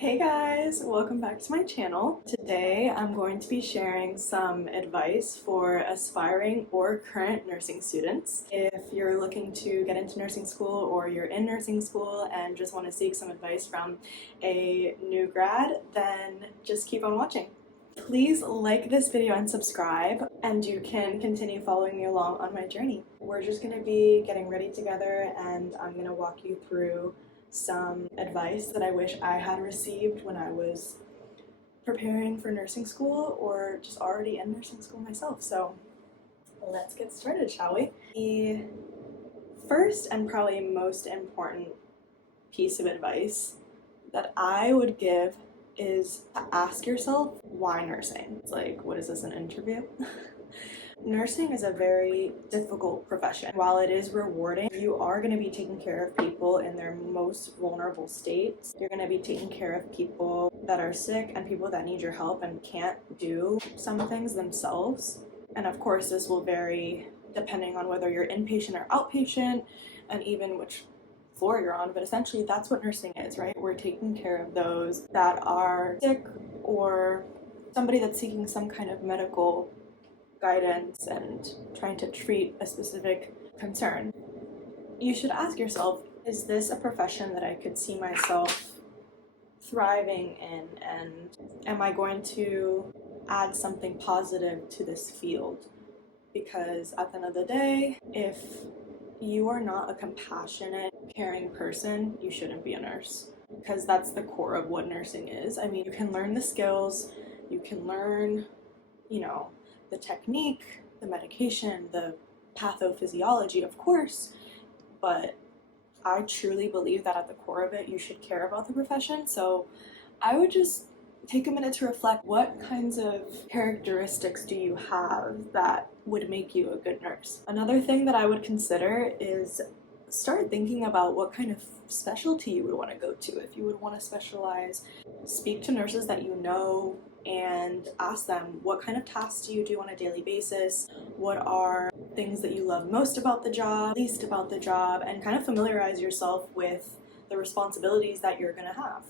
Hey guys, welcome back to my channel. Today I'm going to be sharing some advice for aspiring or current nursing students. If you're looking to get into nursing school or you're in nursing school and just want to seek some advice from a new grad, then just keep on watching. Please like this video and subscribe, and you can continue following me along on my journey. We're just going to be getting ready together, and I'm going to walk you through some advice that I wish I had received when I was preparing for nursing school or just already in nursing school myself. So let's get started, shall we? The first and probably most important piece of advice that I would give is to ask yourself, why nursing? It's like, what is this, an interview? Nursing is a very difficult profession. While it is rewarding, you are going to be taking care of people in their most vulnerable states. You're going to be taking care of people that are sick and people that need your help and can't do some things themselves. And of course, this will vary depending on whether you're inpatient or outpatient and even which floor you're on, but essentially that's what nursing is, right? We're taking care of those that are sick or somebody that's seeking some kind of medical guidance and trying to treat a specific concern. You should ask yourself, is this a profession that I could see myself thriving in, and am I going to add something positive to this field? Because at the end of the day, if you are not a compassionate, caring person, you shouldn't be a nurse, because that's the core of what nursing is. I mean, you can learn the skills, you can learn, the technique, the medication, the pathophysiology, of course, but I truly believe that at the core of it, you should care about the profession. So I would just take a minute to reflect, what kinds of characteristics do you have that would make you a good nurse? Another thing that I would consider is start thinking about what kind of specialty you would want to go to. If you would want to specialize, speak to nurses that you know and ask them, what kind of tasks do you do on a daily basis? What are things that you love most about the job, least about the job, and kind of familiarize yourself with the responsibilities that you're going to have.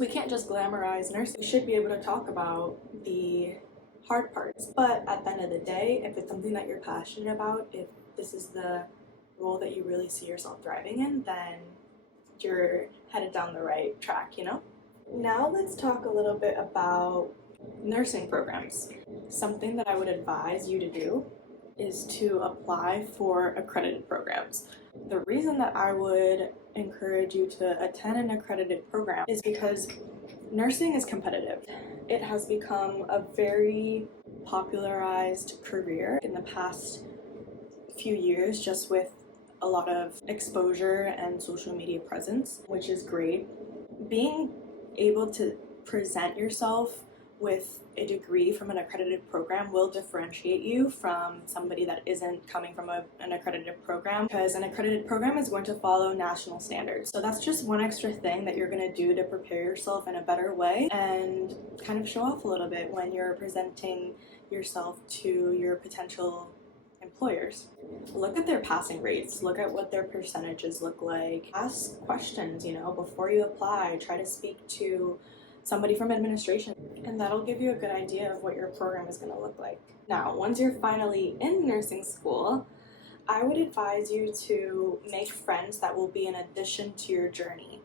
We can't just glamorize nursing. We should be able to talk about the hard parts. But at the end of the day, if it's something that you're passionate about, if this is the role that you really see yourself thriving in, then you're headed down the right track, Now let's talk a little bit about nursing programs. Something that I would advise you to do is to apply for accredited programs. The reason that I would encourage you to attend an accredited program is because nursing is competitive. It has become a very popularized career in the past few years, just with a lot of exposure and social media presence, which is great. Being able to present yourself with a degree from an accredited program will differentiate you from somebody that isn't coming from an accredited program, because an accredited program is going to follow national standards. So that's just one extra thing that you're going to do to prepare yourself in a better way and kind of show off a little bit when you're presenting yourself to your potential employers. Look at their passing rates, look at what their percentages look like, ask questions, before you apply. Try to speak to somebody from administration, and that'll give you a good idea of what your program is going to look like. Now, once you're finally in nursing school, I would advise you to make friends that will be an addition to your journey.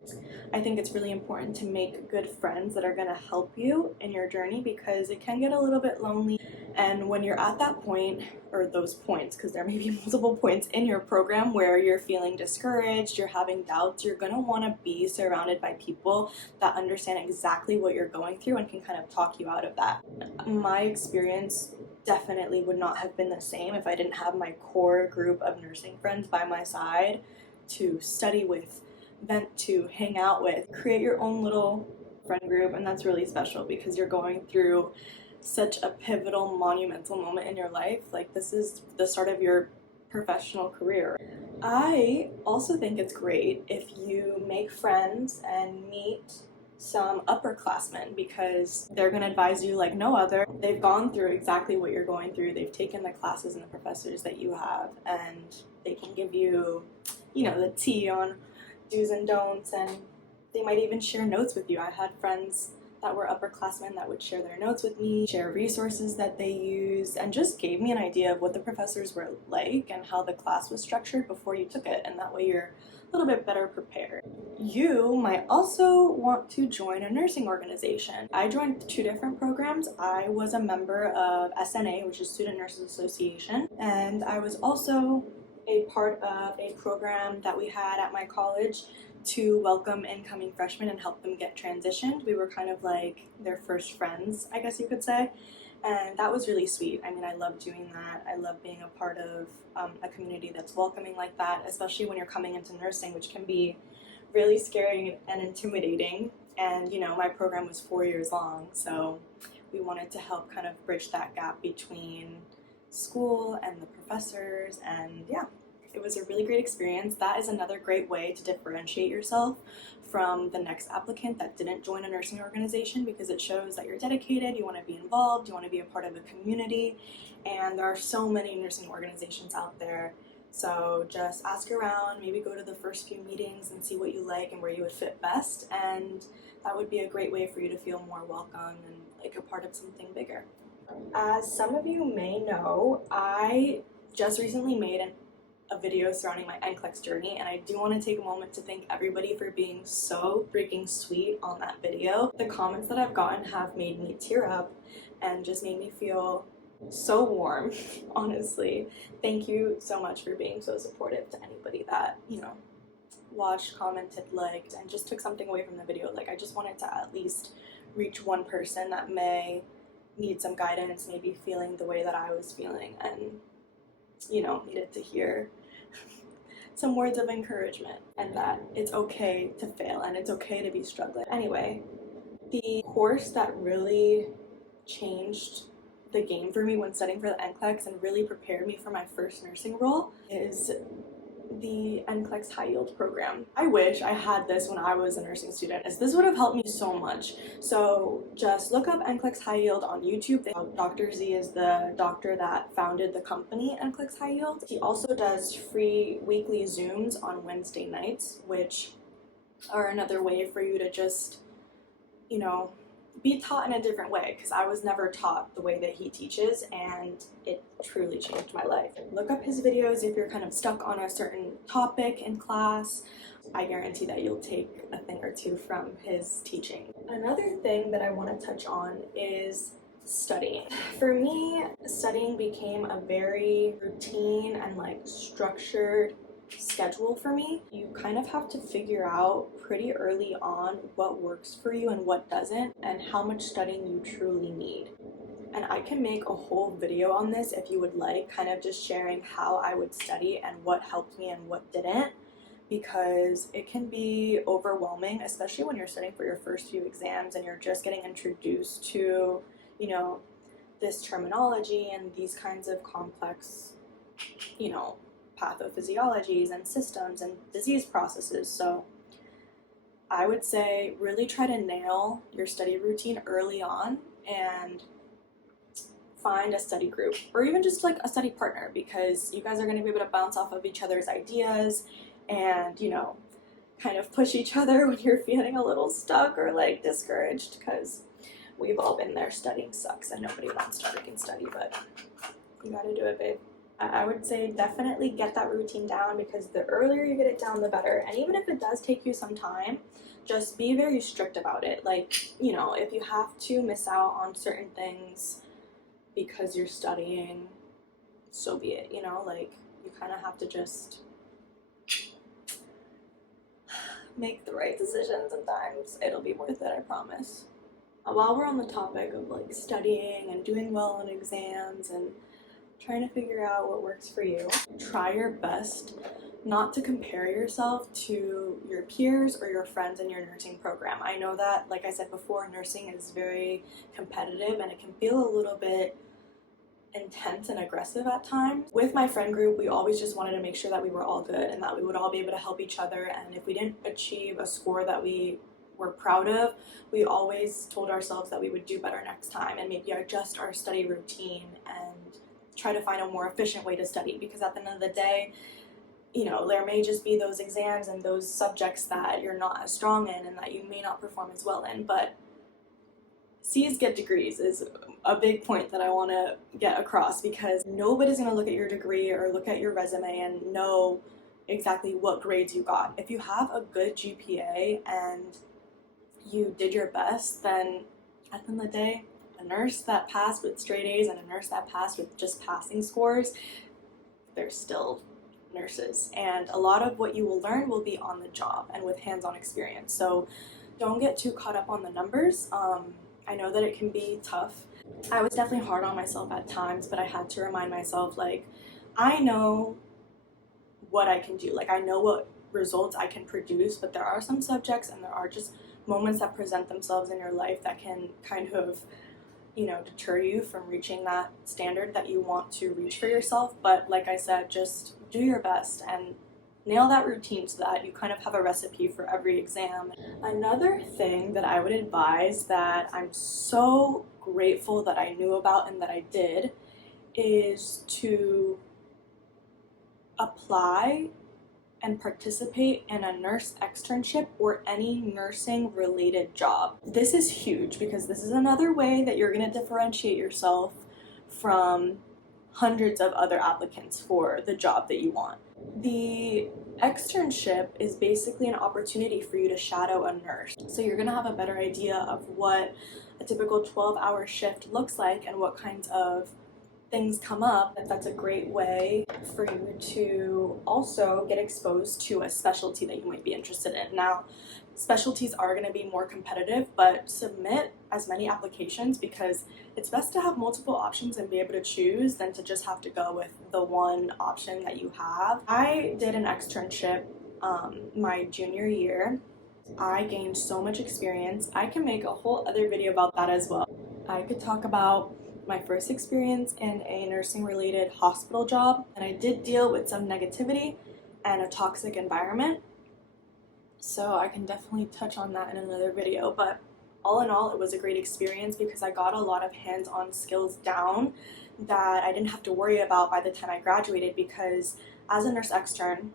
I think it's really important to make good friends that are going to help you in your journey, because it can get a little bit lonely. And when you're at that point, or those points, because there may be multiple points in your program where you're feeling discouraged, you're having doubts, you're going to want to be surrounded by people that understand exactly what you're going through and can kind of talk you out of that. My experience definitely would not have been the same if I didn't have my core group of nursing friends by my side to study with, vent to, hang out with. Create your own little friend group, and that's really special because you're going through such a pivotal, monumental moment in your life. Like, this is the start of your professional career. I also think it's great if you make friends and meet some upperclassmen, because they're going to advise you like no other. They've gone through exactly what you're going through. They've taken the classes and the professors that you have, and they can give you, the tea on do's and don'ts and They might even share notes with you. I had friends that were upperclassmen that would share their notes with me, share resources that they used, and just gave me an idea of what the professors were like and how the class was structured before you took it, and that way you're a little bit better prepared. You might also want to join a nursing organization. I joined 2 different programs. I was a member of SNA, which is Student Nurses Association, and I was also a part of a program that we had at my college to welcome incoming freshmen and help them get transitioned. We were kind of like their first friends, I guess you could say, and that was really sweet. I mean, I love doing that. I love being a part of a community that's welcoming like that, especially when you're coming into nursing, which can be really scary and intimidating. And you know, my program was 4 years long, so we wanted to help kind of bridge that gap between school and the professors, and yeah, it was a really great experience. That is another great way to differentiate yourself from the next applicant that didn't join a nursing organization, because it shows that you're dedicated, you want to be involved, you want to be a part of a community, and there are so many nursing organizations out there. So just ask around, maybe go to the first few meetings and see what you like and where you would fit best, and that would be a great way for you to feel more welcome and like a part of something bigger. As some of you may know, I just recently made a video surrounding my NCLEX journey, and I do want to take a moment to thank everybody for being so freaking sweet on that video. The comments that I've gotten have made me tear up and just made me feel so warm, honestly. Thank you so much for being so supportive to anybody that, you know, watched, commented, liked, and just took something away from the video. Like, I just wanted to at least reach one person that may need some guidance, maybe feeling the way that I was feeling, and you know, needed to hear some words of encouragement, and that it's okay to fail and it's okay to be struggling. Anyway, the course that really changed the game for me when studying for the NCLEX and really prepared me for my first nursing role is the NCLEX high yield program. I wish I had this when I was a nursing student, as this would have helped me so much. So just look up NCLEX high yield on YouTube. Dr. Z is the doctor that founded the company NCLEX high yield. He also does free weekly Zooms on Wednesday nights, which are another way for you to just, you know, be taught in a different way, because I was never taught the way that he teaches, and it truly changed my life. Look up his videos if you're kind of stuck on a certain topic in class. I guarantee that you'll take a thing or two from his teaching. Another thing that I want to touch on is studying. For me, studying became a very routine and like structured schedule for me. You kind of have to figure out pretty early on what works for you and what doesn't, and how much studying you truly need. And I can make a whole video on this if you would like, kind of just sharing how I would study and what helped me and what didn't, because it can be overwhelming, especially when you're studying for your first few exams and you're just getting introduced to, you know, this terminology and these kinds of complex, you know, pathophysiologies and systems and disease processes. So I would say really try to nail your study routine early on and find a study group, or even just like a study partner, because you guys are going to be able to bounce off of each other's ideas and, you know, kind of push each other when you're feeling a little stuck or like discouraged, because we've all been there. Studying sucks and nobody wants to freaking study, but you gotta do it, babe. I would say definitely get that routine down, because the earlier you get it down, the better. And even if it does take you some time, just be very strict about it. Like, you know, if you have to miss out on certain things because you're studying, so be it, you know, like you kind of have to just make the right decision sometimes. It'll be worth it, I promise. While we're on the topic of like studying and doing well on exams and trying to figure out what works for you, try your best not to compare yourself to your peers or your friends in your nursing program. I know that, like I said before, nursing is very competitive and it can feel a little bit intense and aggressive at times. With my friend group, we always just wanted to make sure that we were all good and that we would all be able to help each other, and if we didn't achieve a score that we were proud of, we always told ourselves that we would do better next time and maybe adjust our study routine and try to find a more efficient way to study, because at the end of the day, there may just be those exams and those subjects that you're not as strong in and that you may not perform as well in, but C's get degrees is a big point that I want to get across, because nobody's going to look at your degree or look at your resume and know exactly what grades you got. If you have a good GPA and you did your best, then at the end of the day, a nurse that passed with straight A's and a nurse that passed with just passing scores, they're still nurses. And a lot of what you will learn will be on the job and with hands-on experience. So don't get too caught up on the numbers. I know that it can be tough. I was definitely hard on myself at times, but I had to remind myself, like, I know what I can do. Like, I know what results I can produce, but there are some subjects and there are just moments that present themselves in your life that can kind of, deter you from reaching that standard that you want to reach for yourself. But like I said, just do your best and nail that routine so that you kind of have a recipe for every exam. Another thing that I would advise that I'm so grateful that I knew about and that I did is to apply and participate in a nurse externship or any nursing related job. This is huge because this is another way that you're going to differentiate yourself from hundreds of other applicants for the job that you want. The externship is basically an opportunity for you to shadow a nurse. So you're going to have a better idea of what a typical 12-hour shift looks like and what kinds of things come up. That's a great way for you to also get exposed to a specialty that you might be interested in. Now, specialties are going to be more competitive, but submit as many applications because it's best to have multiple options and be able to choose than to just have to go with the one option that you have. I did an externship my junior year. I gained so much experience. I can make a whole other video about that as well. I could talk about my first experience in a nursing related hospital job, and I did deal with some negativity and a toxic environment, so I can definitely touch on that in another video. But all in all, it was a great experience because I got a lot of hands-on skills down that I didn't have to worry about by the time I graduated, because as a nurse extern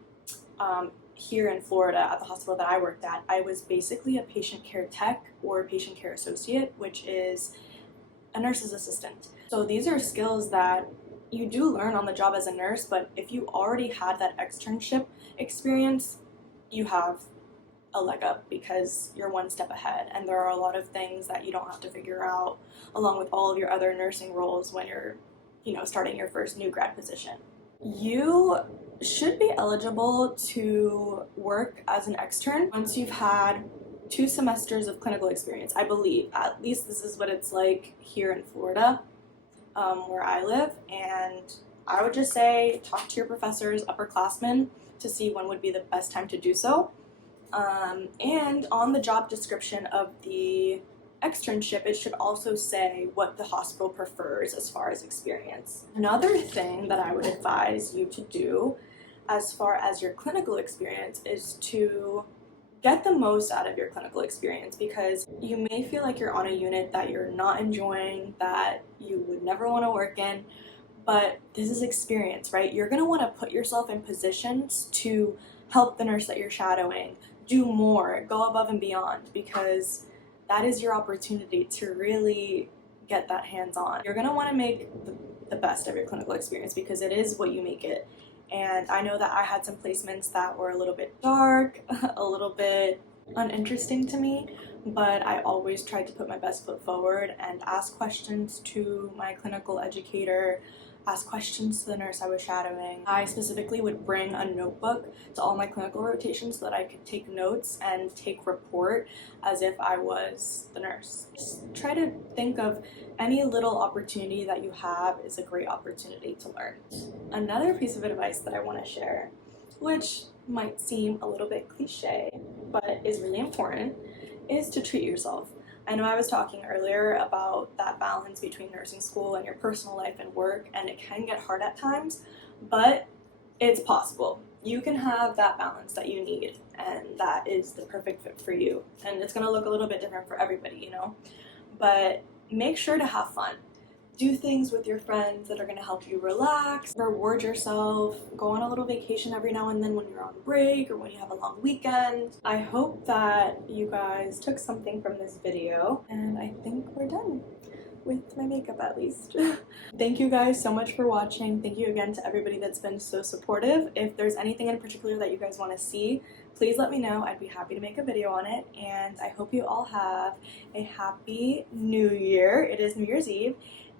here in Florida at the hospital that I worked at, I was basically a patient care tech or patient care associate, which is a nurse's assistant. So these are skills that you do learn on the job as a nurse, but if you already had that externship experience, you have a leg up because you're one step ahead, and there are a lot of things that you don't have to figure out along with all of your other nursing roles when you're, starting your first new grad position. You should be eligible to work as an extern once you've had 2 semesters of clinical experience, I believe. At least this is what it's like here in Florida, where I live. And I would just say talk to your professors, upperclassmen, to see when would be the best time to do so. And on the job description of the externship, it should also say what the hospital prefers as far as experience. Another thing that I would advise you to do as far as your clinical experience is to get the most out of your clinical experience, because you may feel like you're on a unit that you're not enjoying, that you would never want to work in, but this is experience, right? You're going to want to put yourself in positions to help the nurse that you're shadowing, do more, go above and beyond, because that is your opportunity to really get that hands-on. You're going to want to make the best of your clinical experience because it is what you make it. And I know that I had some placements that were a little bit dark, a little bit uninteresting to me, but I always tried to put my best foot forward and ask questions to my clinical educator, ask questions to the nurse I was shadowing. I specifically would bring a notebook to all my clinical rotations so that I could take notes and take report as if I was the nurse. Just try to think of any little opportunity that you have is a great opportunity to learn. Another piece of advice that I want to share, which might seem a little bit cliche, but is really important, is to treat yourself. I know I was talking earlier about that balance between nursing school and your personal life and work, and it can get hard at times, but it's possible. You can have that balance that you need, and that is the perfect fit for you. And it's going to look a little bit different for everybody, but make sure to have fun. do things with your friends that are going to help you relax, reward yourself, go on a little vacation every now and then when you're on break or when you have a long weekend. I hope that you guys took something from this video, and I think we're done. With my makeup at least. Thank you guys so much for watching. Thank you again to everybody that's been so supportive. If there's anything in particular that you guys want to see, please let me know. I'd be happy to make a video on it, and I hope you all have a happy new year. It is New Year's Eve,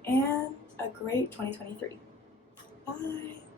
and a great 2023. Bye!